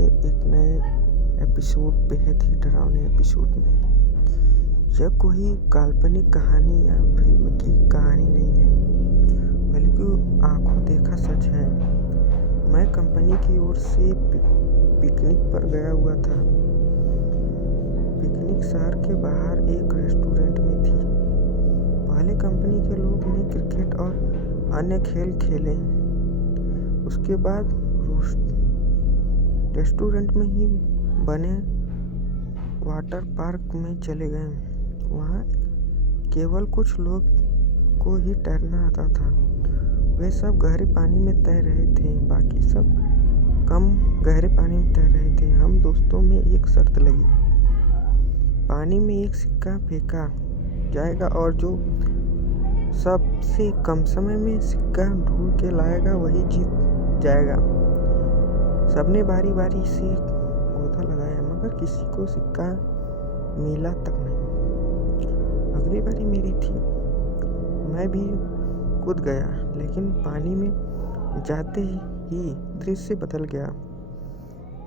आपके एक नए एपिसोड बेहद ही डरावने एपिसोड में। यह कोई काल्पनिक कहानी या फिल्म की कहानी नहीं है, बल्कि आंखों देखा सच है। मैं कंपनी की ओर से पिकनिक पर गया हुआ था। पिकनिक शहर के बाहर एक रेस्टोरेंट में थी। पहले कंपनी के लोग ने क्रिकेट और अन्य खेल खेले। उसके बाद रेस्टोरेंट में ही बने वाटर पार्क में चले गए। वहाँ केवल कुछ लोग को ही तैरना आता था। वे सब गहरे पानी में तैर रहे थे, बाकी सब कम गहरे पानी में तैर रहे थे। हम दोस्तों में एक शर्त लगी, पानी में एक सिक्का फेंका जाएगा और जो सबसे कम समय में सिक्का ढूंढ के लाएगा वही जीत जाएगा। सबने बारी बारी से गोता लगाया, मगर किसी को सिक्का मिला तक नहीं। अगली बारी मेरी थी। मैं भी कूद गया, लेकिन पानी में जाते ही दृश्य बदल गया।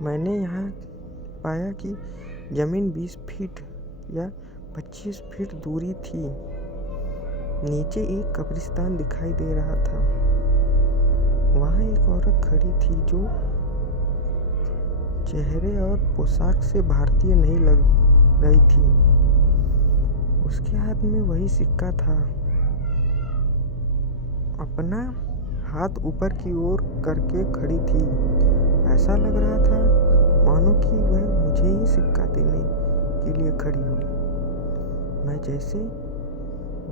मैंने यहाँ पाया कि जमीन 20 फीट या 25 फीट दूरी थी। नीचे एक कब्रिस्तान दिखाई दे रहा था। वहाँ एक औरत खड़ी थी जो चेहरे और पोशाक से भारतीय नहीं लग रही थी। उसके हाथ में वही सिक्का था। अपना हाथ ऊपर की ओर करके खड़ी थी। ऐसा लग रहा था मानो कि वह मुझे ही सिक्का देने के लिए खड़ी हो। मैं जैसे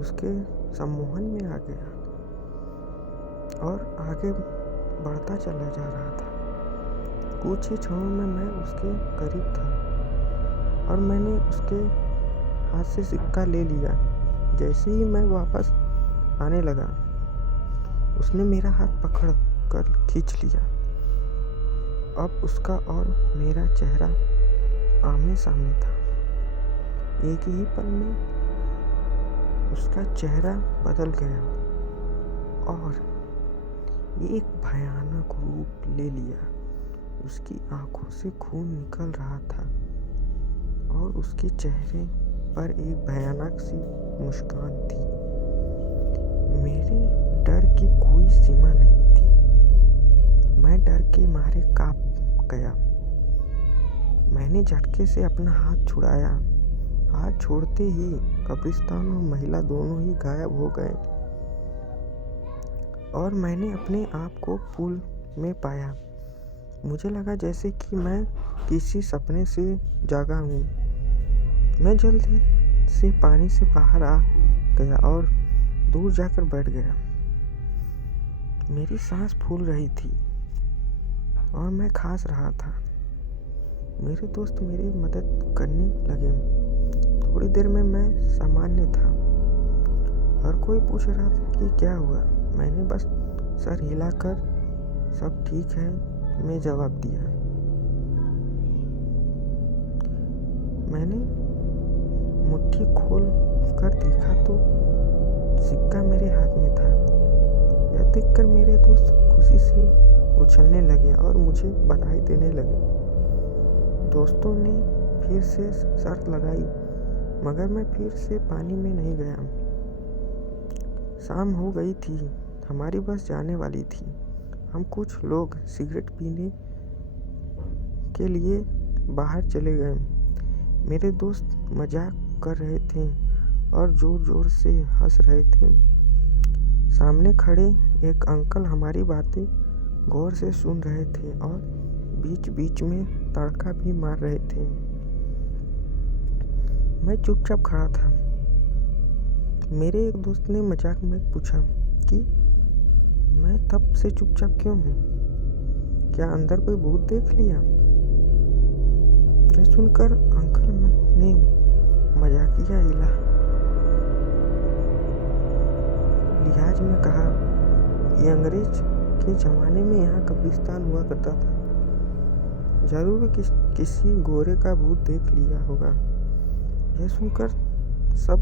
उसके सम्मोहन में आ गया और आगे बढ़ता चला जा रहा था। कुछ ही क्षणों में मैं उसके करीब था और मैंने उसके हाथ से सिक्का ले लिया। जैसे ही मैं वापस आने लगा, उसने मेरा हाथ पकड़ कर खींच लिया। अब उसका और मेरा चेहरा आमने सामने था। एक ही पल में उसका चेहरा बदल गया और एक भयानक रूप ले लिया। उसकी आंखों से खून निकल रहा था और उसके चेहरे पर एक भयानक सी मुस्कान थी। मेरे डर की कोई सीमा नहीं थी। मैं डर के मारे कांप गया। मैंने झटके से अपना हाथ छुड़ाया। हाथ छोड़ते ही कब्रिस्तान और महिला दोनों ही गायब हो गए और मैंने अपने आप को पूल में पाया। मुझे लगा जैसे कि मैं किसी सपने से जागा हूँ। मैं जल्दी से पानी से बाहर आ गया और दूर जाकर बैठ गया। मेरी सांस फूल रही थी और मैं खांस रहा था। मेरे दोस्त मेरी मदद करने लगे। थोड़ी देर में मैं सामान्य था। हर कोई पूछ रहा था कि क्या हुआ। मैंने बस सर हिलाकर सब ठीक है मैं जवाब दिया। मैंने मुट्ठी खोल कर देखा तो सिक्का मेरे हाथ में था। यह देखकर मेरे दोस्त खुशी से उछलने लगे और मुझे बधाई देने लगे। दोस्तों ने फिर से शर्त लगाई, मगर मैं फिर से पानी में नहीं गया। शाम हो गई थी। हमारी बस जाने वाली थी। हम कुछ लोग सिगरेट पीने के लिए बाहर चले गए। मेरे दोस्त मजाक कर रहे थे और जोर जोर से हंस रहे थे। सामने खड़े एक अंकल हमारी बातें गौर से सुन रहे थे और बीच बीच में तड़का भी मार रहे थे। मैं चुपचाप खड़ा था। मेरे एक दोस्त ने मजाक में पूछा कि मैं तब से चुपचाप क्यों हूँ? क्या अंदर कोई भूत देख लिया? यह सुनकर अंकल ने मजाकिया लिहाज में कहा कि अंग्रेज के ज़माने में यहाँ कब्रिस्तान हुआ करता था। जरूर किसी गोरे का भूत देख लिया होगा। यह सुनकर सब